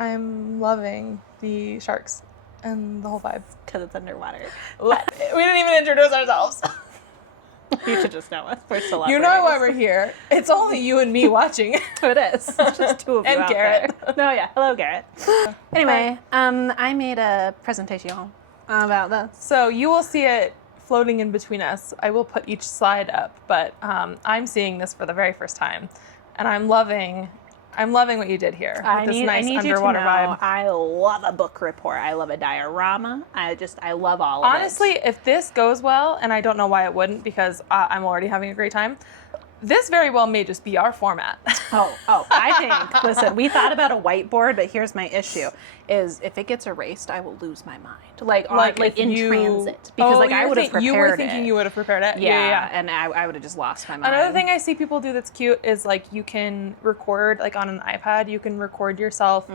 I'm loving the sharks and the whole vibe. Because it's underwater. We didn't even introduce ourselves. You should just know us. We're still You know why we're here. It's only you and me watching. It is. It's just two of you And out Garrett. there. No, yeah. Hello, Garrett. Anyway, I made a presentation about this. So you will see it floating in between us. I will put each slide up, but I'm seeing this for the very first time, and I'm loving what you did here. I With this need nice you to underwater know, vibe. I love a book report. I love a diorama. I love all of it. Honestly, if this goes well, and I don't know why it wouldn't, because I'm already having a great time, this very well may just be our format. Oh, I think, listen, we thought about a whiteboard, but here's my issue, is if it gets erased, I will lose my mind. Like in transit. Because I would have prepared it. You were thinking you would have prepared it? Yeah. And I would have just lost my mind. Another thing I see people do that's cute is you can record, on an iPad, you can record yourself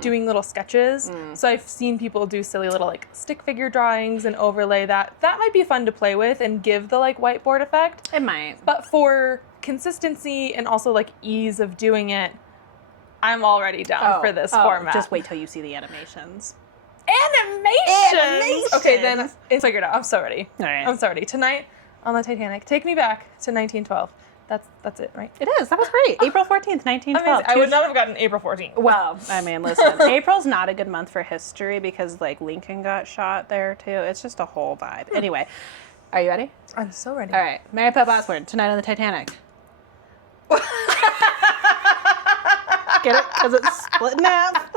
doing little sketches. So I've seen people do silly little stick figure drawings and overlay that. That might be fun to play with and give the whiteboard effect. It might. But for consistency and also ease of doing it, I'm already down for this format. Just wait till you see the animations. Animations! Okay, then it's figured out. I'm so ready. All right. I'm so ready. Tonight on the Titanic, take me back to 1912. That's it, right? It is. That was great. April 14th, 1912. Amazing. I would not have gotten April 14th. Well, I mean, listen, April's not a good month for history because Lincoln got shot there too. It's just a whole vibe. Anyway, are you ready? I'm so ready. All right. Mary Pope Osborne, tonight on the Titanic. Get it? Because it's split in half.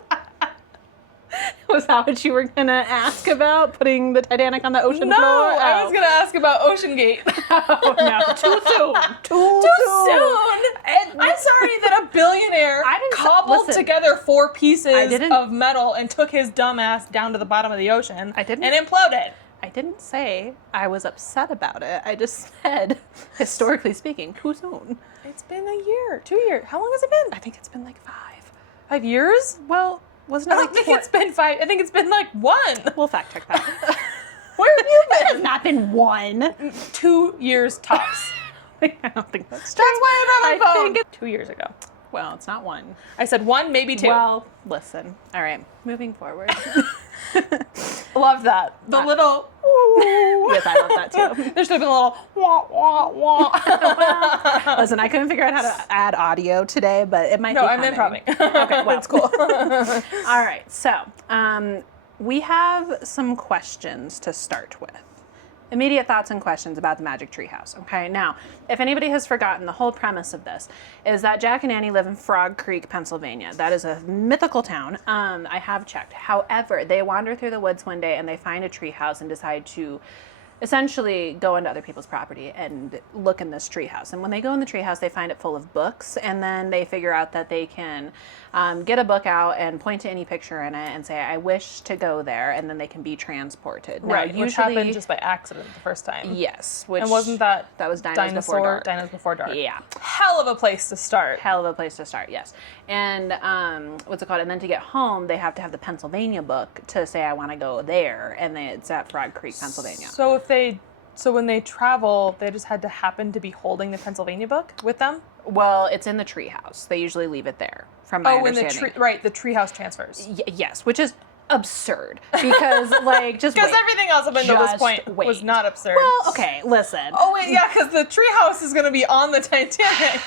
Was that what you were going to ask about? Putting the Titanic on the ocean floor? No, I was going to ask about Ocean Gate. Oh, no. Too soon. Too soon. I'm sorry that a billionaire cobbled together 4 pieces of metal and took his dumb ass down to the bottom of the ocean and imploded. I didn't say I was upset about it. I just said, historically speaking, too soon. It's been a year, 2 years. How long has it been? I think it's been 5. 5 years? Well, wasn't it I don't think it's been 5. I think it's been 1. We'll fact check that. Where have you been? It has not been 1. 2 years tops. I don't think that's true. That's why I'm on my phone. 2 years ago. Well, it's not 1. I said 1, maybe 2. Well, listen. All right, moving forward. Love that. The little. Yes, I love that too. There should have been a little wah, wah, wah. Well, listen, I couldn't figure out how to add audio today, but it might be I'm improvising. Okay, well. It's cool. All right, so we have some questions to start with. Immediate thoughts and questions about the Magic Treehouse. Okay, now, if anybody has forgotten, the whole premise of this is that Jack and Annie live in Frog Creek, Pennsylvania. That is a mythical town. I have checked. However, they wander through the woods one day and they find a treehouse and decide to essentially go into other people's property and look in this treehouse. And when they go in the treehouse, they find it full of books, and then they figure out that they can get a book out and point to any picture in it and say, I wish to go there, and then they can be transported. Now, right, which happened just by accident the first time. Yes. And wasn't that was Dinos Before Dark. Dinos Before Dark. Yeah. Hell of a place to start. Hell of a place to start, yes. And what's it called? And then to get home, they have to have the Pennsylvania book to say, I want to go there, and it's at Frog Creek, Pennsylvania. So when they travel, they just had to happen to be holding the Pennsylvania book with them? Well, it's in the treehouse. They usually leave it there, from my understanding. The treehouse transfers. Yes, which is absurd because just because everything else up until this point was not absurd. Well, okay, listen. Oh wait, yeah, because the treehouse is going to be on the Titanic.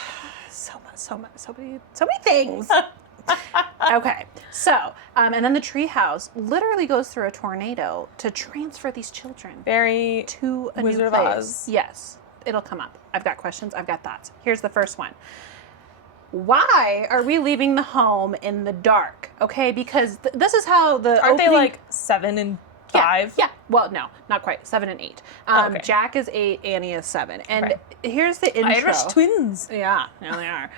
So many things. Okay, so and then the treehouse literally goes through a tornado to transfer these children to a Wizard new of place. Oz. Yes, it'll come up. I've got questions. I've got thoughts. Here's the first one. Why are we leaving the home in the dark? Okay, because this is how the Aren't they 7 and 5? Yeah. Well, no, not quite. 7 and 8. Okay. Jack is 8, Annie is 7. And here's the intro. Irish twins. Yeah, no, they are.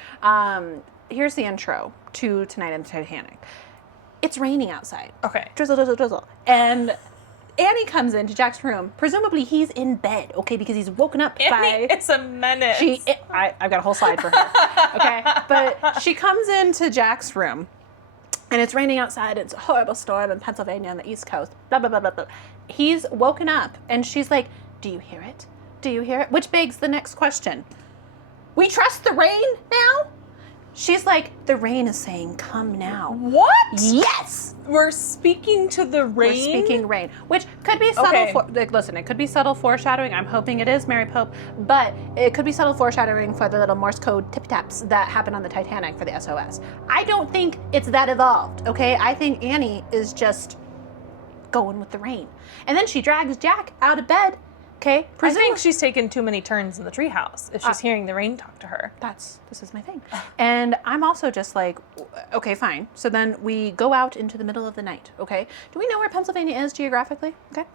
Here's the intro to Tonight on the Titanic. It's raining outside. Okay. Drizzle, drizzle, drizzle. And Annie comes into Jack's room. Presumably he's in bed, okay, because he's woken up Annie is a menace. I've got a whole slide for her, okay? But she comes into Jack's room, and it's raining outside. It's a horrible storm in Pennsylvania on the East Coast, blah, blah, blah, blah, blah. He's woken up, and she's like, do you hear it? Do you hear it? Which begs the next question. We trust the rain now? She's like, the rain is saying, come now. What? Yes! We're speaking to the rain? We're speaking rain, which could be subtle. Listen, it could be subtle foreshadowing. I'm hoping it is Mary Pope, but it could be subtle foreshadowing for the little Morse code tip-taps that happened on the Titanic for the SOS. I don't think it's that evolved, okay? I think Annie is just going with the rain. And then she drags Jack out of bed, okay? I think she's taken too many turns in the treehouse if she's hearing the rain talk to her. This is my thing. And I'm also just like, okay, fine. So then we go out into the middle of the night, okay? Do we know where Pennsylvania is geographically? Okay.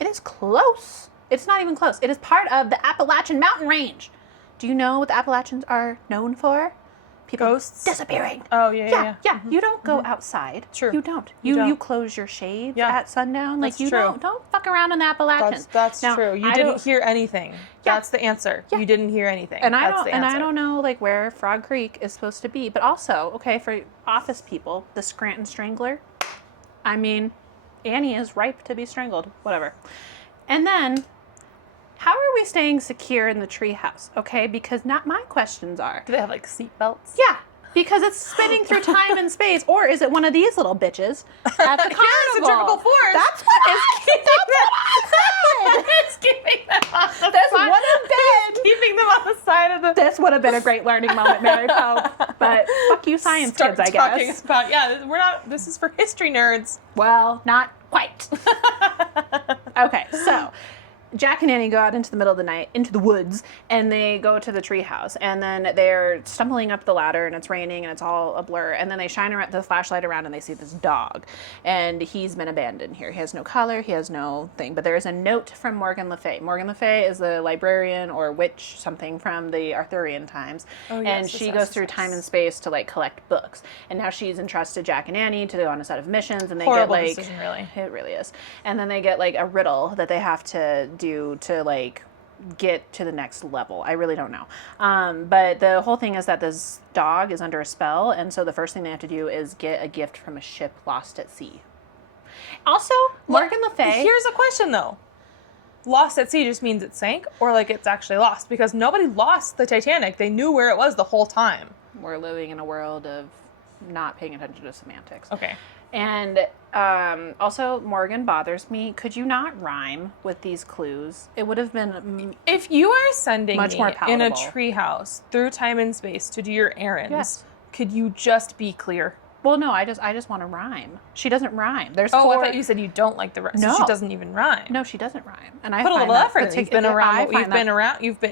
It is close. It's not even close. It is part of the Appalachian Mountain Range. Do you know what the Appalachians are known for? People Ghosts disappearing. Oh, yeah. Mm-hmm. You don't go outside. True. You don't. You don't. You close your shades at sundown. Like, That's you true. don't fuck around in the Appalachians. That's Now, true. You I didn't don't- hear anything. That's the answer. You didn't hear anything. And That's the answer. I don't know like where Frog Creek is supposed to be. But also, okay, for office people, the Scranton Strangler. I mean, Annie is ripe to be strangled. Whatever. And then, how are we staying secure in the treehouse? Okay, because not my questions are. Do they have like seat belts? Yeah, because it's spinning through time and space, or is it one of these little bitches at the carnival? Here's centrifugal force. That's what I said. It's keeping them on the This side. would have been. Keeping them on the side of the. This would have been a great learning moment, Mary Pope. But fuck you, science Start kids, I talking guess. About, we're not. This is for history nerds. Well, not quite. Okay, so Jack and Annie go out into the middle of the night, into the woods, and they go to the treehouse. And then they're stumbling up the ladder, and it's raining, and it's all a blur. And then they shine the flashlight around, and they see this dog. And he's been abandoned here. He has no collar, he has no thing. But there is a note from Morgan Le Fay. Morgan Le Fay is the librarian or witch something from the Arthurian times. Oh, and yes, she yes, goes yes, through yes. time and space to like collect books. And now she's entrusted Jack and Annie to go on a set of missions, and they Horrible get like decision, really. it really is. And then they get like a riddle that they have to do to like get to the next level. I really don't know. But the whole thing is that this dog is under a spell, and so the first thing they have to do is get a gift from a ship lost at sea. Also, Morgan Le Fay. Here's a question though. Lost at sea just means it sank, or like it's actually lost? Because nobody lost the Titanic. They knew where it was the whole time. We're living in a world of not paying attention to semantics. Okay. And also, Morgan bothers me. Could you not rhyme with these clues? It would have been If you are sending Much me more in a palatable. treehouse through time and space to do your errands, Yes. could you just be clear? well, no. I just want to rhyme. She doesn't rhyme. There's Oh, four. I thought you said you don't like the rhyme. No. So she doesn't even rhyme. No, she doesn't rhyme. And I Put a find little that effort. You've been around.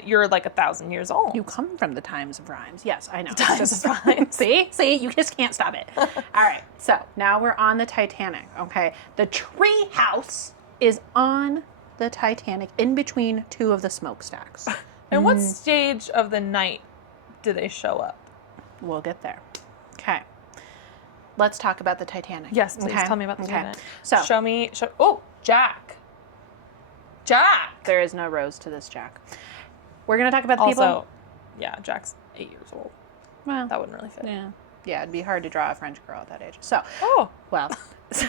You're like 1,000 years old. You come from the times of rhymes. Yes, I know. It's Times just- of rhymes. See, you just can't stop it. All right, so now we're on the Titanic. Okay, the tree house is on the Titanic, in between two of the smokestacks. And what stage of the night do they show up? We'll get there. Okay, let's talk about the Titanic. Yes, please Okay? tell me about the Okay. Titanic. So show me. Oh, Jack. there is no rose to this Jack. We're gonna talk about the Also, people. yeah, Jack's 8 years old. Well, That wouldn't really fit. yeah, it'd be hard to draw a French girl at that age. So. Oh, Well, so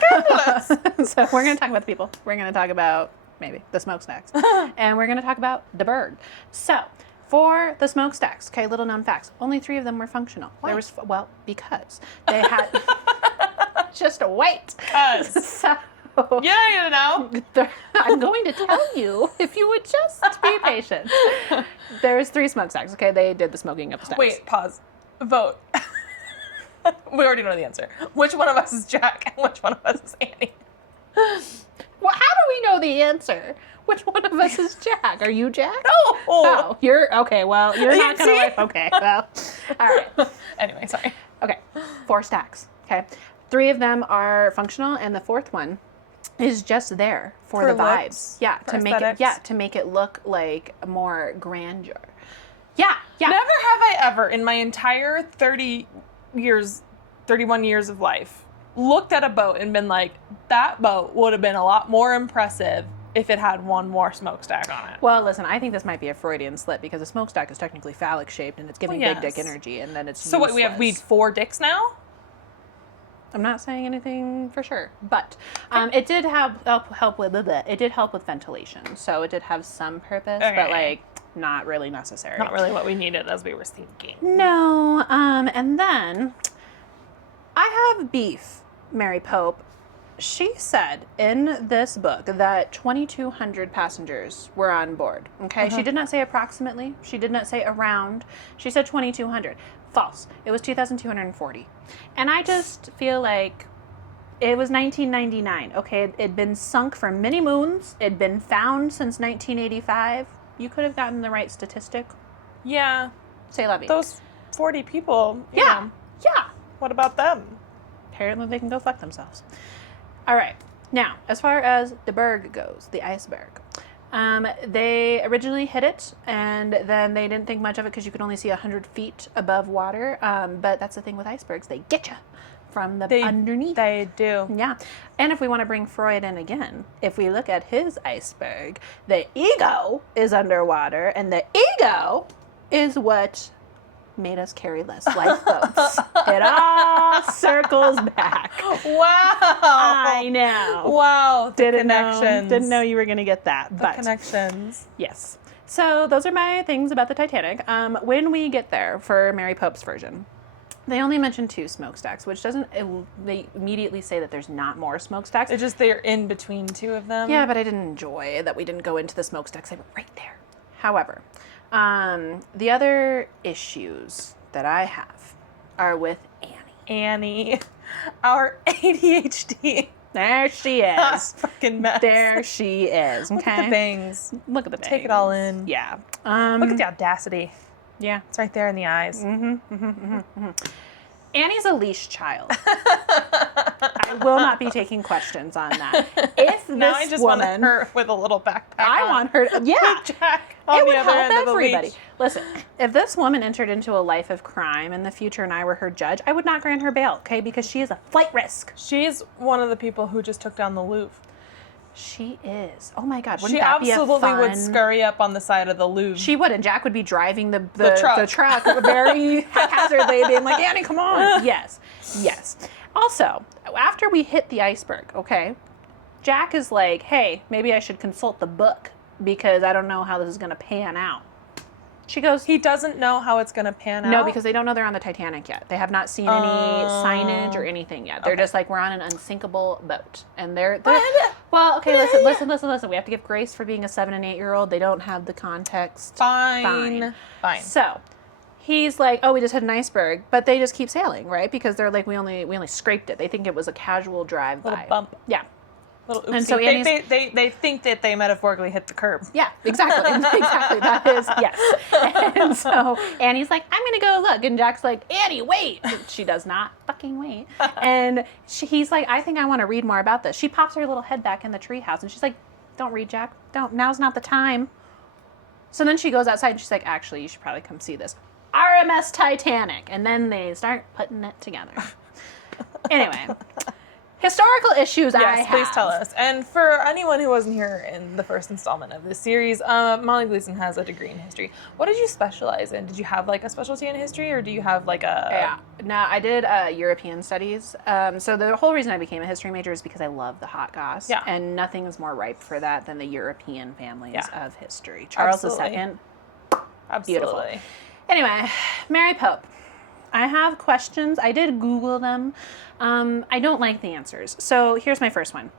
we're going to talk about the people. We're going to talk about maybe the smokestacks. And we're going to talk about the bird. So for the smokestacks, okay, little known facts. Only 3 of them were functional. Why? Because they had, just wait. So you don't need to know. I'm going to tell you if you would just be patient. There's 3 smokestacks, okay? They did the smoking of the stacks. Wait, pause. Vote. We already know the answer. Which one of us is Jack and which one of us is Annie? Well, how do we know the answer? Which one of us is Jack? Are you Jack? Oh, Oh, you're okay. Well, you're not gonna See? like. Okay, well, all right. Anyway, sorry. Okay, 4 stacks. Okay, 3 of them are functional, and the 4th one is just there for For the vibes. looks, Yeah, for to make aesthetics. it. Yeah, to make it look like more grandeur. Yeah, yeah. Never have I ever, in my entire 31 years of life, looked at a boat and been like, that boat would have been a lot more impressive if it had one more smokestack on it. Well, listen, I think this might be a Freudian slip because a smokestack is technically phallic shaped and it's giving Well, big dick yes. energy, and then it's So what, we have useless. 4 dicks now? I'm not saying anything for sure, but it did help with ventilation, so it did have some purpose. But Okay. like, not really necessary. Not really what we needed as we were thinking. No. And then I have beef, Mary Pope. She said in this book that 2,200 passengers were on board. Okay. She did not say approximately. She did not say around. She said 2,200. False. It was 2,240. And I just feel like it was 1999. Okay. It'd been sunk for many moons. It'd been found since 1985. You could have gotten the right statistic. Yeah. Say la vie. Those 40 people. You Yeah. know, Yeah. what about them? Apparently they can go fuck themselves. All right. Now, as far as the berg goes, the iceberg, they originally hit it, and then they didn't think much of it because you could only see 100 feet above water. But that's the thing with icebergs. They get you from the underneath. They do. Yeah. And if we want to bring Freud in again, if we look at his iceberg, the ego is underwater, and the ego is what made us carry less lifeboats. It all circles back. Wow. I know. Wow. Didn't know you were going to get that. The but connections. yes. So those are my things about the Titanic. When we get there for Mary Pope's version, they only mention 2 smokestacks, which doesn't, they immediately say that there's not more smokestacks. It's just they're in between 2 of them. Yeah, but I didn't enjoy that we didn't go into the smokestacks. They were right there. However, the other issues that I have are with Annie. Our ADHD. There she is. Fucking mess. There she is. Okay. Look at the bangs. Look at the bangs. Take it all in. Yeah. Look at the audacity. Yeah. It's right there in the eyes. Annie's a leash child. I will not be taking questions on that. If this Now I just woman, want her with a little backpack I on. want her. Yeah. Jack on It the would other help end of the everybody. leash. Listen, if this woman entered into a life of crime in the future and I were her judge, I would not grant her bail, okay? Because she is a flight risk. She's one of the people who just took down the Louvre. She is. Oh my God, wouldn't She that be a absolutely fun... would scurry up on the side of the Louvre. She would, and Jack would be driving the truck. very haphazardly, being like, Annie, come on. Yes, yes. Also, after we hit the iceberg, okay, Jack is like, hey, maybe I should consult the book because I don't know how this is going to pan out. She goes, He doesn't know how it's going to pan out. no, because they don't know they're on the Titanic yet. They have not seen any signage or anything yet. They're just like, we're on an unsinkable boat. And they're well, okay, listen. We have to give grace for being a 7 and 8-year-old. They don't have the context. Fine. So he's like, oh, we just hit an iceberg, but they just keep sailing, right? Because they're like, we only scraped it. They think it was a casual drive by. Little bump. Yeah. Little oopsie. And so they think that they metaphorically hit the curb. Yeah, exactly. Exactly. That is, yes. And so Annie's like, I'm going to go look. And Jack's like, Annie, wait. She does not fucking wait. And he's like, I think I want to read more about this. She pops her little head back in the treehouse and she's like, don't read, Jack. Don't. Now's not the time. So then she goes outside and she's like, actually, you should probably come see this. RMS Titanic. And then they start putting it together. Anyway. Historical issues I have. Yes, please tell us. And for anyone who wasn't here in the first installment of this series, Molly Gleason has a degree in history. What did you specialize in? Did you have like a specialty in history, or do you have like a... Yeah, no, I did European studies. So the whole reason I became a history major is because I love the hot goss. Yeah. And nothing is more ripe for that than the European families of history. Charles Absolutely. II. Absolutely. Beautiful. Anyway, Mary Pope. I have questions. I did Google them. I don't like the answers. So here's my first one.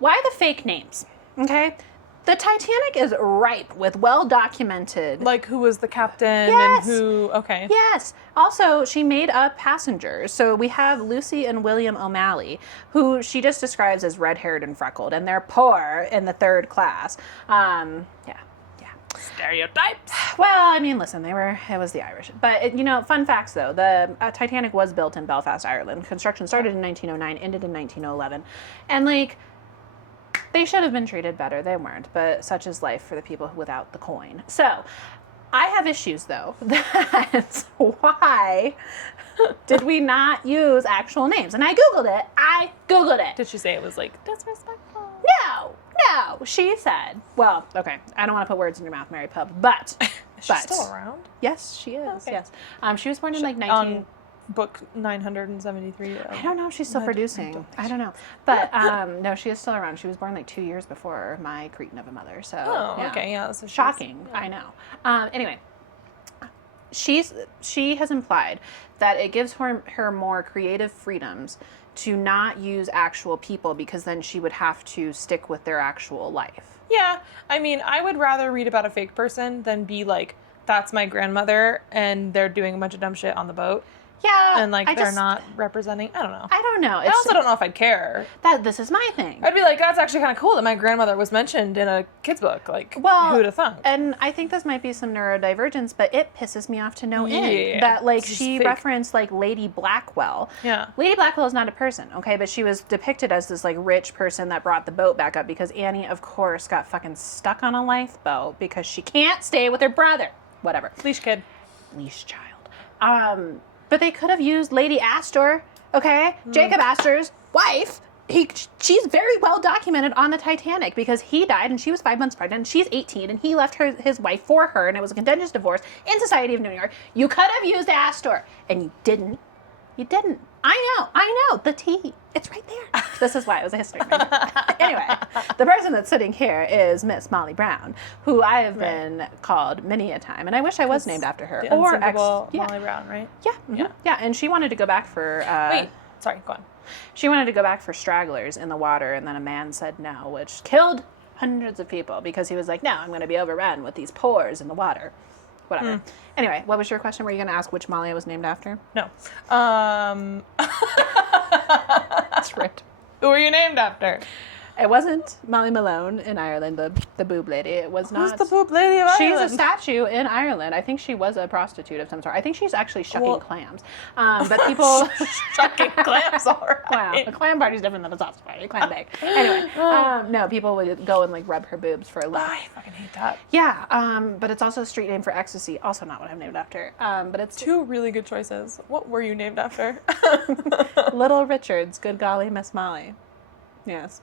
Why the fake names? Okay. The Titanic is ripe with well-documented... Like who was the captain Yes. and who... Okay. Yes. Also, she made up passengers. So we have Lucy and William O'Malley, who she just describes as red-haired and freckled, and they're poor in the 3rd class. Yeah. Stereotypes. Well, I mean, listen, it was the Irish. But, fun facts, though. The Titanic was built in Belfast, Ireland. Construction started in 1909, ended in 1911. And, they should have been treated better. They weren't. But such is life for the people without the coin. So, I have issues, though. That's why did we not use actual names? And I Googled it. Did she say it was, disrespectful? No. She said, well, okay, I don't want to put words in your mouth, Mary Pope, but... Is she still around? Yes, she is, Okay. yes. She was born in, 19... book 973. I don't know if she's still producing. I don't know. But no, she is still around. She was born like 2 years before my cretin of a mother. So okay, yeah. So shocking. I know. Anyway, she has implied that it gives her more creative freedoms to not use actual people, because then she would have to stick with their actual life. Yeah, I mean, I would rather read about a fake person than be like, that's my grandmother and they're doing a bunch of dumb shit on the boat. Yeah. And like they're not representing, I don't know. I don't know. I also don't know if I'd care. This is my thing. I'd be like, that's actually kind of cool that my grandmother was mentioned in a kid's book. Like, who'd have thunk? And I think this might be some neurodivergence, but it pisses me off to no end. Yeah. That like she referenced like Lady Blackwell. Yeah. Lady Blackwell is not a person, okay? But she was depicted as this like rich person that brought the boat back up because Annie, of course, got fucking stuck on a lifeboat because she can't stay with her brother. Whatever. Leash kid. Leash child. But they could have used Lady Astor, okay? Jacob Astor's wife. She's very well documented on the Titanic because he died and she was 5 months pregnant and she's 18 and he left his wife for her and it was a contentious divorce in Society of New York. You could have used Astor and you didn't. You didn't. I know. The tea. It's right there. This is why it was a history major. Anyway, the person that's sitting here is Miss Molly Brown, who I have been called many a time, and I wish I was named after her. Molly Brown, right? Yeah. Mm-hmm. Yeah. And she wanted to go back for. Wait. Sorry. Go on. She wanted to go back for stragglers in the water, and then a man said no, which killed hundreds of people because he was like, "No, I'm going to be overrun with these pores in the water." Whatever. Anyway, what was your question? Were you going to ask which Molly I was named after? No. That's right. Who were you named after? It wasn't Molly Malone in Ireland, the boob lady. It was not. Who's the boob lady of Ireland? She's a statue in Ireland. I think she was a prostitute of some sort. I think she's actually shucking clams. But people... Shucking clams, all right. Wow. A clam party's different than a sausage party. Clam bake. Anyway, no, people would go and like rub her boobs for a laugh. I fucking hate that. Yeah, but it's also a street name for ecstasy. Also not what I'm named after. But it's... Two really good choices. What were you named after? Little Richards. Good golly, Miss Molly. Yes.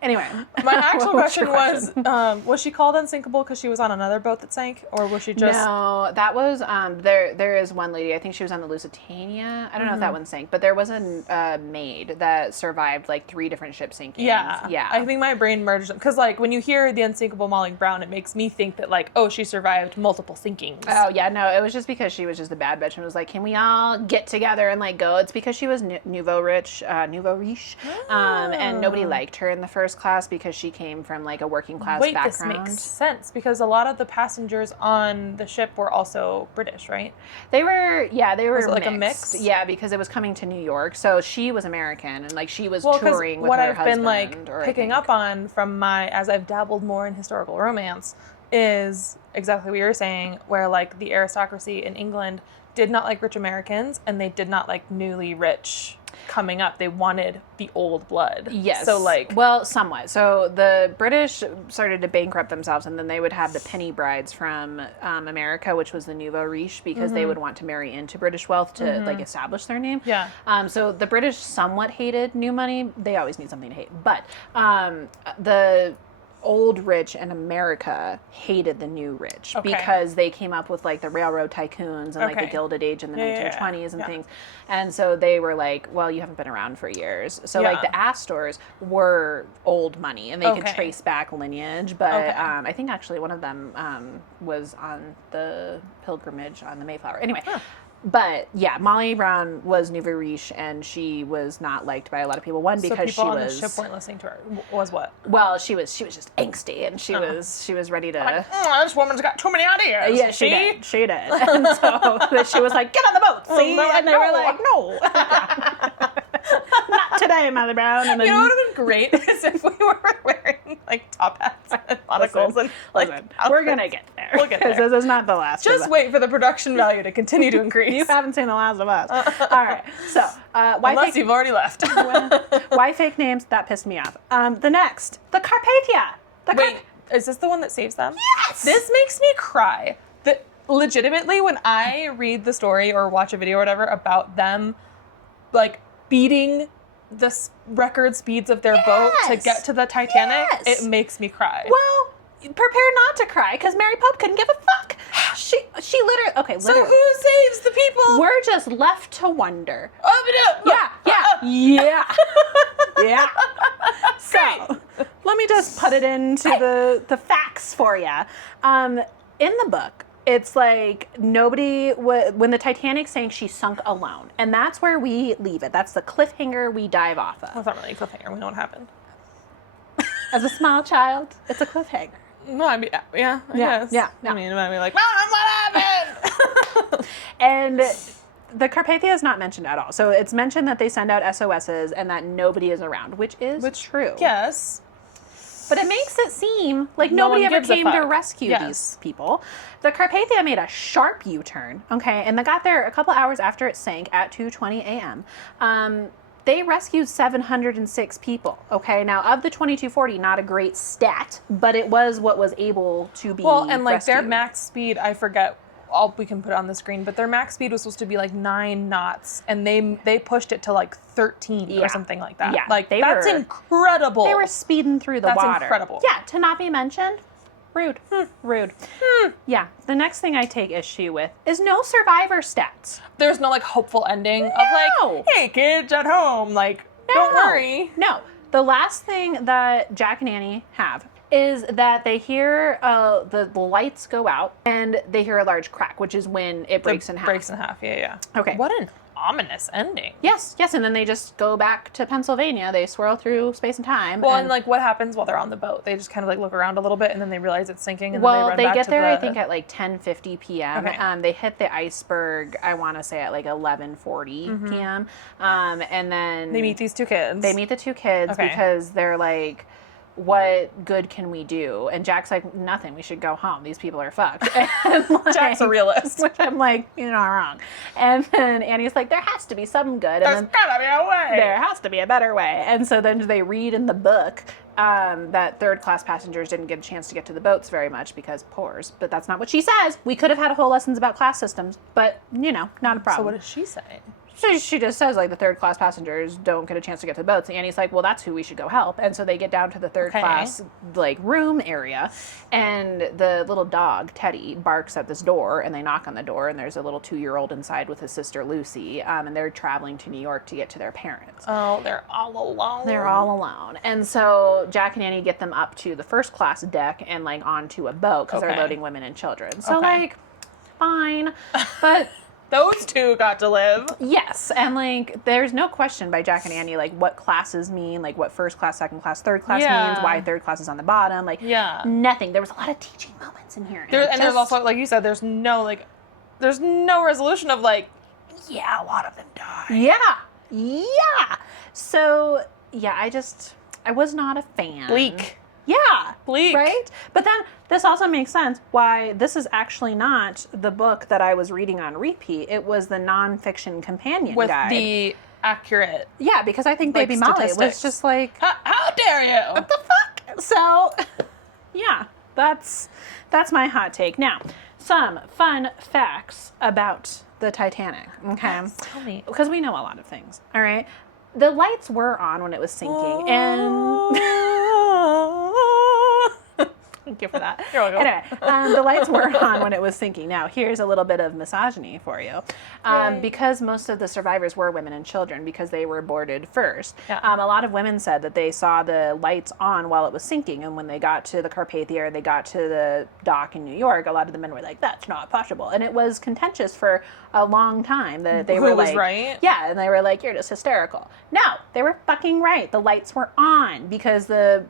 Anyway, my actual question was she called unsinkable because she was on another boat that sank, or was she just? No, that was there is one lady. I think she was on the Lusitania. I don't know if that one sank, but there was a maid that survived like 3 different ship sinkings. Yeah. I think my brain merged them because like when you hear the unsinkable Molly Brown, it makes me think that like, oh, she survived multiple sinkings. Oh yeah, no, it was just because she was just a bad bitch and was like, can we all get together and like go? It's because she was nouveau riche, and nobody liked her in the first class because she came from like a working class background. This makes sense because a lot of the passengers on the ship were also British, right? They were Was it like mixed. a mix? Yeah, because it was coming to New York, so she was American and like she was touring with what her I've husband. been like picking up on from as I've dabbled more in historical romance is exactly what you're saying, where like the aristocracy in England did not like rich Americans and they did not like newly rich coming up. They wanted the old blood. Yes. So like, well, somewhat. So the British started to bankrupt themselves, and then they would have the penny brides from America, which was the nouveau riche, because they would want to marry into British wealth to like establish their name. Yeah. So the British somewhat hated new money. They always need something to hate, but the old rich in America hated the new rich because they came up with like the railroad tycoons and like the Gilded Age in the 1920s and things. And so they were like, well, you haven't been around for years. So like the Astors were old money and they could trace back lineage. But I think actually one of them was on the pilgrimage on the Mayflower. Anyway. But yeah, Molly Brown was nouveau riche, and she was not liked by a lot of people. One, because people on the ship weren't listening to her. Was what? Well, she was just angsty, and she was ready to. Like, this woman's got too many ideas. Yeah, she did. She did. And so she was like, "Get on the boat, see?" And they were like, "No." Not today, Molly Brown. And then, you know what would have been great is if we were wearing like top hats and monocles and like we're gonna get there. We'll get there. This is not the last. Just wait for the production value to continue to increase. You haven't seen The Last of Us. All right. So why unless you've already left. Why fake names? That pissed me off. The Carpathia. Wait, is this the one that saves them? Yes. This makes me cry. Legitimately, when I read the story or watch a video or whatever about them, like beating the record speeds of their boat to get to the Titanic, it makes me cry. Well, prepare not to cry because Mary Pope couldn't give a fuck. She literally, okay, So literally. who saves the people? We're just left to wonder. Yeah. Yeah. So, let me just put it into the facts for you. In the book, it's like nobody, when the Titanic sank, she sunk alone. And that's where we leave it. That's the cliffhanger we dive off of. That's not really a cliffhanger. We know what happened. As a small child, it's a cliffhanger. No, I mean, yeah, I guess. Yeah. I mean, I'd be like, Mom, what happened? And the Carpathia is not mentioned at all. So it's mentioned that they send out SOSs and that nobody is around, which is true. Yes. But it makes it seem like No nobody one ever gives a came to fuck. rescue Yes. these people. The Carpathia made a sharp U-turn, okay, and they got there a couple hours after it sank at 2:20 a.m. They rescued 706 people, okay? Now, of the 2240, not a great stat, but it was what was able to be Well, and like their rescued. max speed, I forget. We can put it on the screen, but their max speed was supposed to be like 9 knots, and they pushed it to like 13 or something like that. Yeah, like that's incredible. They were speeding through the That's water. incredible. Yeah, to not be mentioned, rude. Rude. Yeah, the next thing I take issue with is no survivor stats. There's no like hopeful ending of No. like, hey kids at home, like don't worry. No. The last thing that Jack and Annie have is that they hear the lights go out and they hear a large crack, which is when it breaks in half. Breaks in half. Yeah. Okay. What an ominous ending. Yes, and then they just go back to Pennsylvania. They swirl through space and time. Well, and like what happens while they're on the boat? They just kind of like look around a little bit and then they realize it's sinking and then they run back get to there, I think, at like 10:50 p.m. Okay. They hit the iceberg, I want to say, at like 11:40 p.m. And then They meet these two kids. They meet the two kids Okay. because they're like, what good can we do? And Jack's like, nothing. We should go home. These people are fucked. And like, Jack's a realist. Which I'm like, you're not wrong. And then Annie's like, there has to be some good. And There's then gotta be a way. there has to be a better way. And so then they read in the book that third-class passengers didn't get a chance to get to the boats very much because pores. But that's not what she says. We could have had a whole lessons about class systems, but, not a problem. So what does she say? So she just says, like, the third-class passengers don't get a chance to get to the boats. And Annie's like, well, that's who we should go help. And so they get down to the third-class, like, room area. And the little dog, Teddy, barks at this door. And they knock on the door. And there's a little 2-year-old inside with his sister, Lucy. And they're traveling to New York to get to their parents. Oh, they're all alone. They're all alone. And so Jack and Annie get them up to the first-class deck and, like, onto a boat because they're loading women and children. So, like, fine. But... Those two got to live. Yes, and like there's no question by Jack and Annie like what classes mean, like what first class, second class, third class means, why third class is on the bottom, like nothing. There was a lot of teaching moments in here. There's also, like you said, there's no resolution of like, yeah, a lot of them die. Yeah. So I was not a fan. Bleak. Yeah. Bleak. Right? But then this also makes sense why this is actually not the book that I was reading on repeat. It was the nonfiction companion With guide. the accurate. Yeah, because I think like, Baby Molly was statistics. just like, How dare you? what the fuck? So, yeah, that's my hot take. Now, some fun facts about the Titanic, okay? Tell me. Because we know a lot of things, all right? The lights were on when it was sinking, and... Thank you for that. You're welcome. Anyway, the lights were on when it was sinking. Now, here's a little bit of misogyny for you. Because most of the survivors were women and children because they were boarded first. Yeah. A lot of women said that they saw the lights on while it was sinking. And when they got to the Carpathia or they got to the dock in New York, a lot of the men were like, that's not possible. And it was contentious for a long time that they were Who was like, right? yeah, and they were like, you're just hysterical. No, they were fucking right. The lights were on because the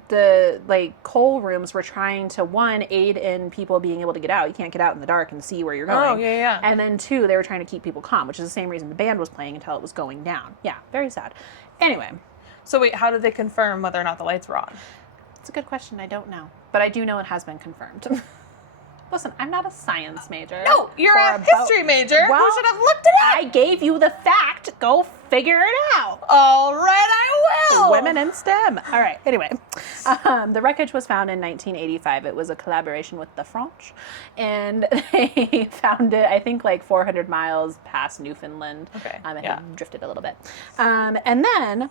like coal rooms were trying to, one, aid in people being able to get out. You can't get out in the dark and see where you're going. Oh, yeah. And then two, they were trying to keep people calm, which is the same reason the band was playing until it was going down. Yeah, very sad. Anyway. So wait, how did they confirm whether or not the lights were on? It's a good question. I don't know. But I do know it has been confirmed. Listen, I'm not a science major. No, you're a history major Well, who should have looked it up. I gave you the fact. Go figure it out. All right, I will. Women in STEM. All right. Anyway, the wreckage was found in 1985. It was a collaboration with the French, and they found it, I think, like 400 miles past Newfoundland. Okay. It had drifted a little bit, and then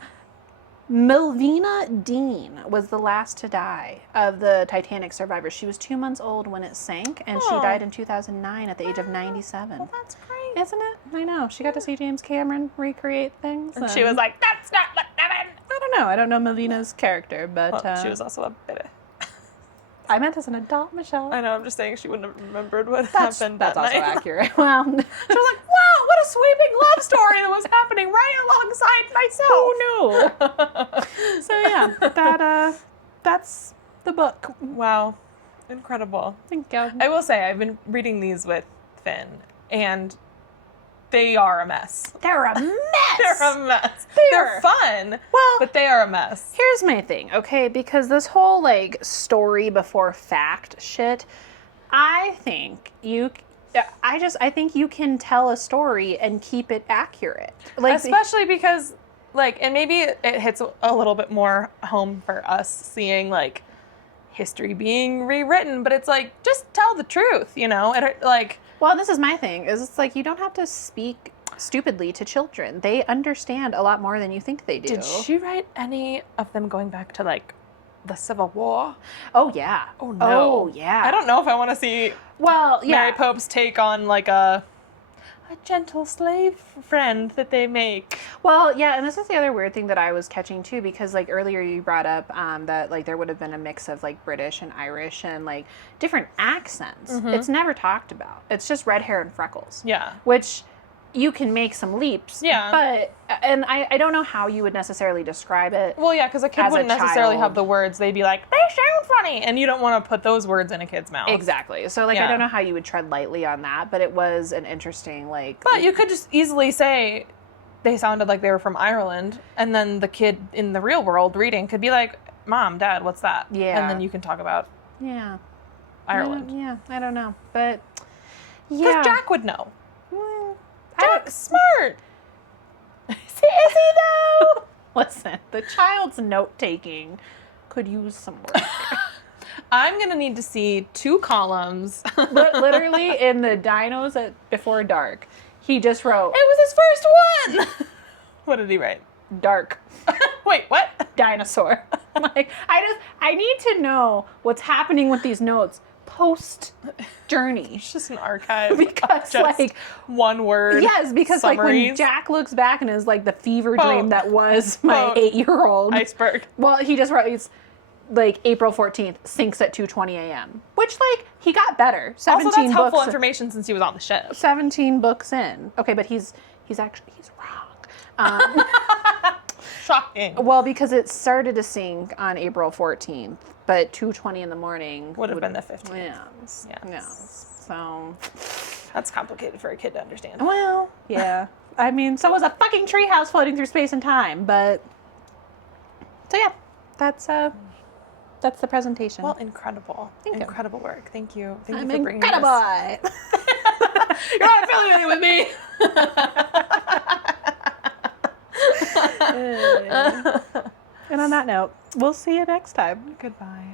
Melvina Dean was the last to die of the Titanic survivors. She was 2 months old when it sank, and she died in 2009 at the age of 97. Well, that's great. Isn't it? I know. She got to see James Cameron recreate things. And she was like, that's not what happened. I don't know. I don't know Melvina's character, but... Well, she was also a baby. I meant as an adult, Michelle. I know, I'm just saying she wouldn't have remembered what happened that That's also night. accurate. Well, She was like, wow, what a sweeping love story that was happening right alongside myself. who knew? So yeah, that's the book. Wow. Incredible. Thank you. I will say, I've been reading these with Finn, and they are a mess. They're a mess. They're a mess. They're fun, Well, but they are a mess. here's my thing, okay? Because this whole like story before fact shit, I think you can tell a story and keep it accurate. Like Especially because, like, and maybe it hits a little bit more home for us seeing, like, history being rewritten, but it's like, just tell the truth, you know? And, like... Well, this is my thing, is it's like you don't have to speak stupidly to children. They understand a lot more than you think they do. Did she write any of them going back to, like, the Civil War? Oh, yeah. Oh, no. Oh, yeah. I don't know if I want to see Well, yeah. Mary Pope's take on, like, a gentle slave friend that they make. Well, yeah, and this is the other weird thing that I was catching too, because like earlier you brought up that like there would have been a mix of like British and Irish and like different accents. It's never talked about. It's just red hair and freckles. Yeah. Which you can make some leaps. Yeah. But, and I don't know how you would necessarily describe it. Well, yeah, because a kid As a wouldn't necessarily child. have the words. They'd be like, they sound funny. And you don't want to put those words in a kid's mouth. Exactly. So like Yeah. I don't know how you would tread lightly on that, but it was an interesting like. But you could just easily say they sounded like they were from Ireland, and then the kid in the real world reading could be like, Mom, Dad, what's that? Yeah. And then you can talk about Yeah. Ireland. Yeah, I don't know, but Because yeah. Jack would know. Well, Jack's smart. Is he though? Listen, the child's note taking could use some work. I'm going to need to see 2 columns. Literally in the dinos at Before Dark, he just wrote It was his first one. What did he write? dark Wait, what? dinosaur. Like I need to know what's happening with these notes post journey. It's just an archive. Because, just like- one word. Yes, because like when summaries. Jack looks back and is like the fever Oh. dream that was my Oh. 8-year-old. Iceberg. Well, he just wrote it's like April 14th sinks at 2:20 a.m. Which like he got better. 17 Also, that's helpful books. information since he was on the ship. 17 books in. Okay, but he's wrong. Shocking. Well, because it started to sink on April 14th, but 2:20 in the morning Would have been the 15th. Yeah. Yes. Yeah. So, That's complicated for a kid to understand. well, yeah. I mean, so was a fucking treehouse floating through space and time, but so yeah, that's the presentation. Well, incredible. Thank you. Incredible work. Thank you. Thank I'm you for bringing incredible. this. You're not affiliated with me. And on that note, we'll see you next time. Goodbye.